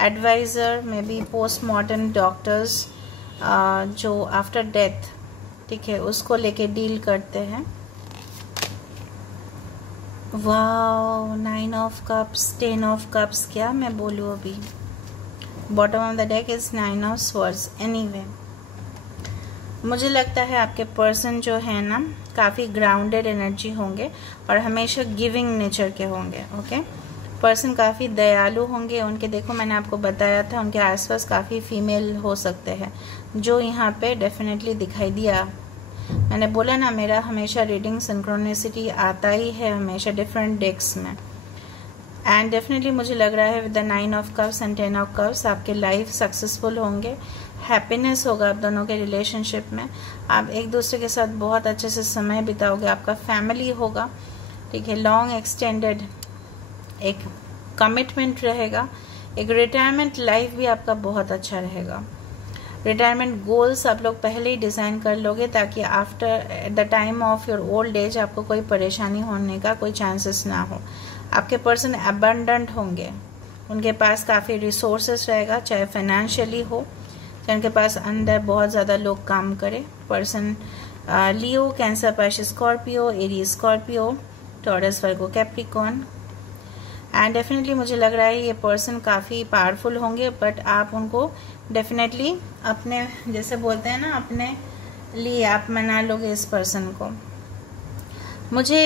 advisor, may be postmortem doctors जो after death, ठीक है, उसको लेके deal करते हैं। Wow, 9 of cups, 10 of cups, क्या मैं बोलूँ अभी। Bottom of the deck is 9 of swords. Anyway, मुझे लगता है आपके पर्सन जो है ना काफ़ी ग्राउंडेड एनर्जी होंगे और हमेशा गिविंग नेचर के होंगे। ओके, पर्सन काफ़ी दयालु होंगे। उनके, देखो मैंने आपको बताया था, उनके आसपास काफ़ी फीमेल हो सकते हैं जो यहाँ पे डेफिनेटली दिखाई दिया। मैंने बोला ना, मेरा हमेशा रीडिंग सिंक्रोनिसिटी आता ही है हमेशा डिफरेंट डेक्स में। एंड डेफिनेटली मुझे लग रहा है with the 9 of cups and 10 of cups आपके लाइफ सक्सेसफुल होंगे, हैप्पीनेस होगा आप दोनों के रिलेशनशिप में। आप एक दूसरे के साथ बहुत अच्छे से समय बिताओगे, आपका फैमिली होगा, ठीक है, लॉन्ग एक्सटेंडेड एक कमिटमेंट रहेगा, एक रिटायरमेंट लाइफ भी आपका बहुत अच्छा रहेगा। रिटायरमेंट गोल्स आप लोग पहले ही डिज़ाइन कर लोगे ताकि after the time of your old age आपको कोई परेशानी होने का कोई चांसेस ना हो। आपके पर्सन अबंडेंट होंगे, उनके पास काफ़ी रिसोर्सेस रहेगा, चाहे फाइनेंशियली हो, चाहे उनके पास अंदर बहुत ज़्यादा लोग काम करे। Person Leo, cancer, Pisces, Scorpio, Aries, Scorpio, taurus, Virgo, Capricorn. And definitely मुझे लग रहा है ये पर्सन काफ़ी पावरफुल होंगे, बट आप उनको डेफिनेटली अपने, जैसे बोलते हैं ना, अपने लिए आप मना लोगे इस पर्सन को। मुझे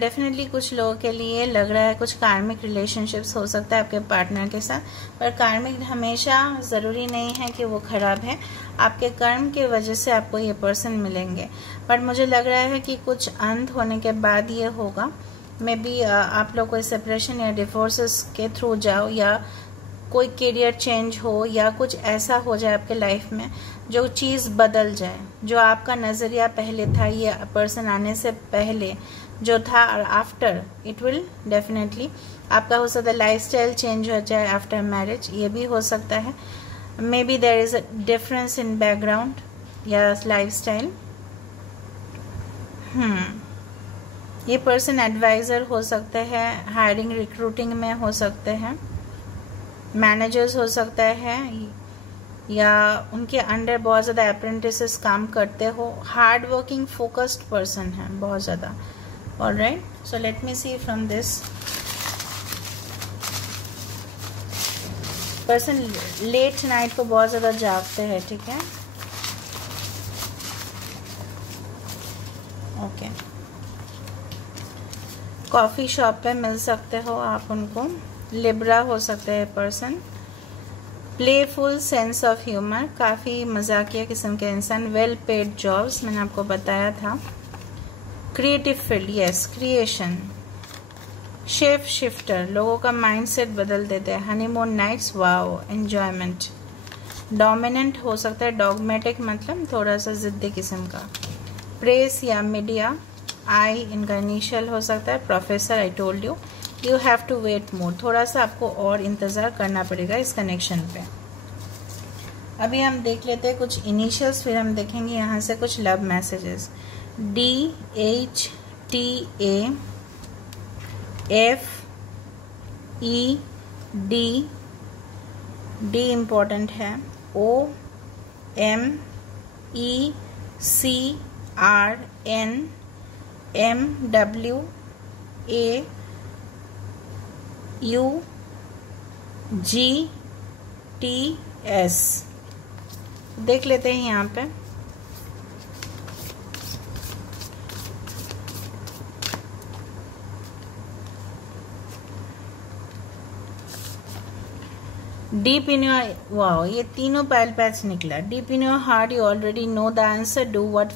डेफिनेटली कुछ लोगों के लिए लग रहा है कुछ कार्मिक रिलेशनशिप्स हो सकता है आपके पार्टनर के साथ, पर कार्मिक हमेशा ज़रूरी नहीं है कि वो ख़राब है। आपके कर्म की वजह से आपको ये पर्सन मिलेंगे, बट मुझे लग रहा है कि कुछ अंत होने के बाद ये होगा। मे बी आप लोग कोई सेपरेशन या डिवोर्सेस के थ्रू जाओ, या कोई करियर चेंज हो, या कुछ ऐसा हो जाए आपके लाइफ में जो चीज़ बदल जाए। जो आपका नज़रिया पहले था ये पर्सन आने से पहले जो था, और आफ्टर इट विल डेफिनेटली आपका हो सकता है लाइफस्टाइल चेंज हो जाए आफ्टर मैरिज, ये भी हो सकता है। Maybe there is a difference in background या लाइफस्टाइल। ये पर्सन एडवाइज़र हो सकते हैं, हायरिंग रिक्रूटिंग में हो सकते हैं, मैनेजर्स हो सकता है, या उनके अंडर बहुत ज़्यादा अप्रेंटिसेस काम करते हो। हार्ड वर्किंग फोकस्ड पर्सन है बहुत ज़्यादा। Alright, so let me see from this. Person late night को बहुत ज़्यादा जागते हैं, ठीक है, ओके। कॉफ़ी शॉप पे मिल सकते हो आप उनको। लिब्रा हो सकते हैं person. Playful sense of humour, काफ़ी मजाकिया किस्म के इंसान। वेल पेड जॉब्स, मैंने आपको बताया था। Creative field, yes, creation. Shape shifter, लोगों का माइंडसेट बदल देते हैं। Honeymoon nights, wow, enjoyment. Dominant हो सकता है, डॉगमेटिक मतलब थोड़ा सा जिद्दी किस्म का। प्रेस या मीडिया, आई इनका इनिशियल हो सकता है। Professor, I told you, you have to wait more, थोड़ा सा आपको और इंतज़ार करना पड़ेगा इस कनेक्शन पे। अभी हम देख लेते हैं कुछ इनिशियल्स, फिर हम देखेंगे यहाँ से कुछ love messages. DHTAFED, D important है। OMECRNMWAUGTS, देख लेते हैं यहाँ पे। डीप इन योर, वाओ, ये तीनों पायल पैच निकला। Deep in your heart you already know the answer, do what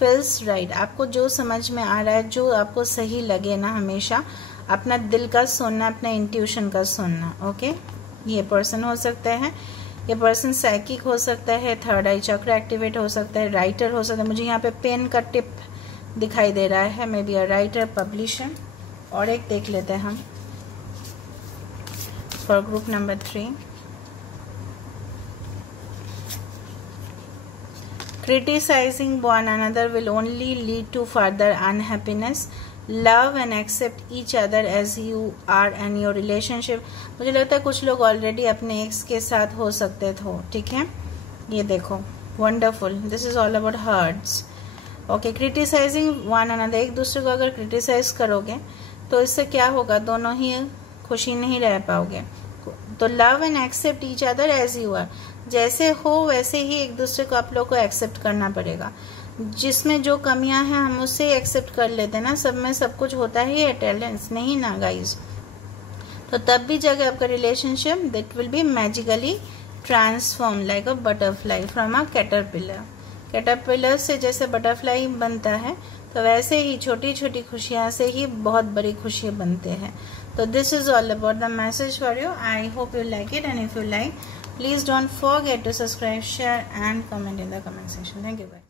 feels right। आपको जो समझ में आ रहा है, जो आपको सही लगे ना, हमेशा अपना दिल का सुनना, अपना इंट्यूशन का सुनना, ओके। ये पर्सन हो सकता है, ये पर्सन साइकिक हो सकता है, थर्ड आई चक्र एक्टिवेट हो सकता है, राइटर हो सकता है। मुझे यहाँ पे पेन का टिप दिखाई दे रहा है, may be a writer, publisher. और एक देख लेते हैं हम for group number 3। Criticizing one another will only lead to further unhappiness. Love and accept each other as you are and your relationship. मुझे लगता है कुछ लोग ऑलरेडी अपने एक्स के साथ हो सकते थे, ठीक है। ये देखो, wonderful, this is all about hurts, okay. Criticising one another, एक दूसरे को अगर क्रिटिसाइज करोगे तो इससे क्या होगा, दोनों ही खुशी नहीं रह पाओगे। तो love and accept each other as you are, जैसे हो वैसे ही एक दूसरे को आप लोग को एक्सेप्ट करना पड़ेगा। जिसमें जो कमियां हैं हम उससे एक्सेप्ट कर लेते हैं ना, सब में सब कुछ होता ही है, टैलेंट्स नहीं ना गाइज। तो तब भी जगह आपका relationship that will be magically transform like a butterfly from a caterpillar. Caterpillar से जैसे बटरफ्लाई बनता है, तो वैसे ही छोटी छोटी खुशियां से ही बहुत बड़ी खुशी बनते हैं। तो this is all about the message for you. I hope you like it, and if you like, please don't forget to subscribe, share and comment in the comment section. Thank you guys.